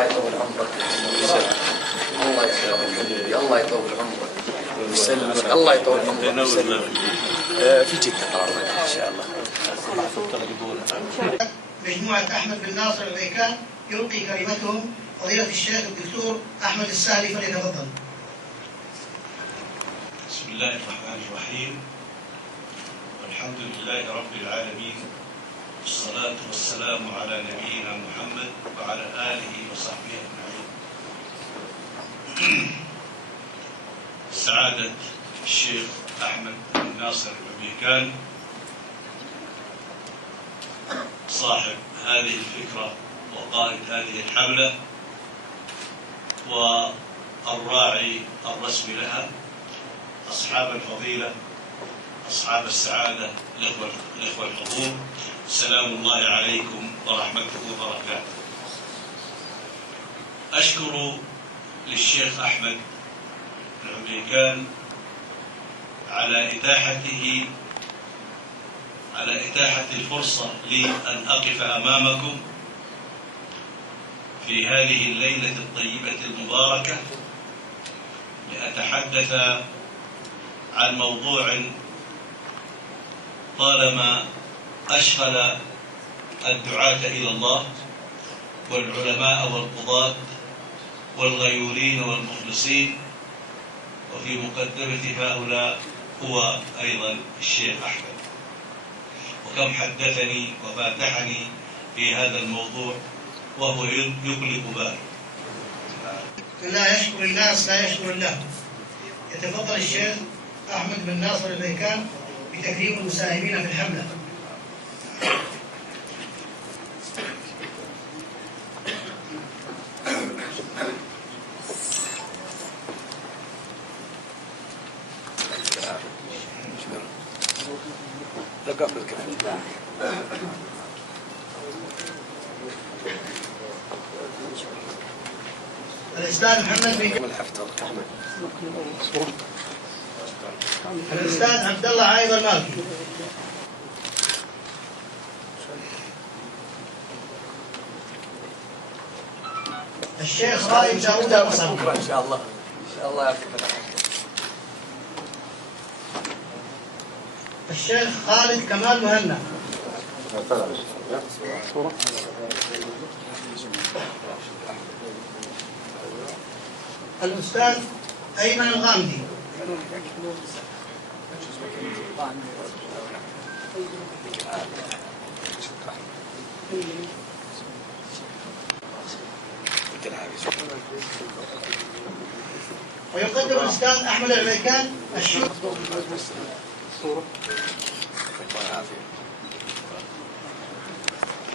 الله يطول عمرك. الله يسلمك. الله يطول عمرك. يسلمك. الله يطول عمرك. في جدة قررنا إن شاء الله. مجموعة أحمد بن ناصر العبيكان يلقي كلمتهم فضيلة الشيخ الدكتور أحمد السهلي، فليتفضل. بسم الله الرحمن الرحيم، والحمد لله رب العالمين، والصلاة والسلام على نبينا محمد وعلى آله وصحبه أجمعين. سعادة الشيخ أحمد بن ناصر العبيكان صاحب هذه الفكرة وقائد هذه الحملة والراعي الرسمي لها، أصحاب الفضيلة، أصحاب السعادة، الإخوة الحضور، سلام الله عليكم ورحمته وبركاته. أشكر للشيخ أحمد العبيكان على إتاحة الفرصة لي أن أقف أمامكم في هذه الليلة الطيبة المباركة لأتحدث عن موضوع طالما أشغل الدعاة إلى الله والعلماء والقضاة والغيورين والمخلصين، وفي مقدمة هؤلاء هو أيضا الشيخ أحمد. وكم حدثني وفاتحني في هذا الموضوع وهو يقلق باله. لا يشكر الناس لا يشكر الله. يتفضل الشيخ أحمد بن ناصر العبيكان بتكريم المساهمين في الحملة. الأستاذ محمد بن الأستاذ عبد الله عايض المالكي. الشيخ رائد داوود المصري. إن شاء الله. إن شاء الله يكفي. الشيخ خالد كمال مهنا. الأستاذ أيمن الغامدي. ويقدم الأستاذ أحمد العبيكان الشكر.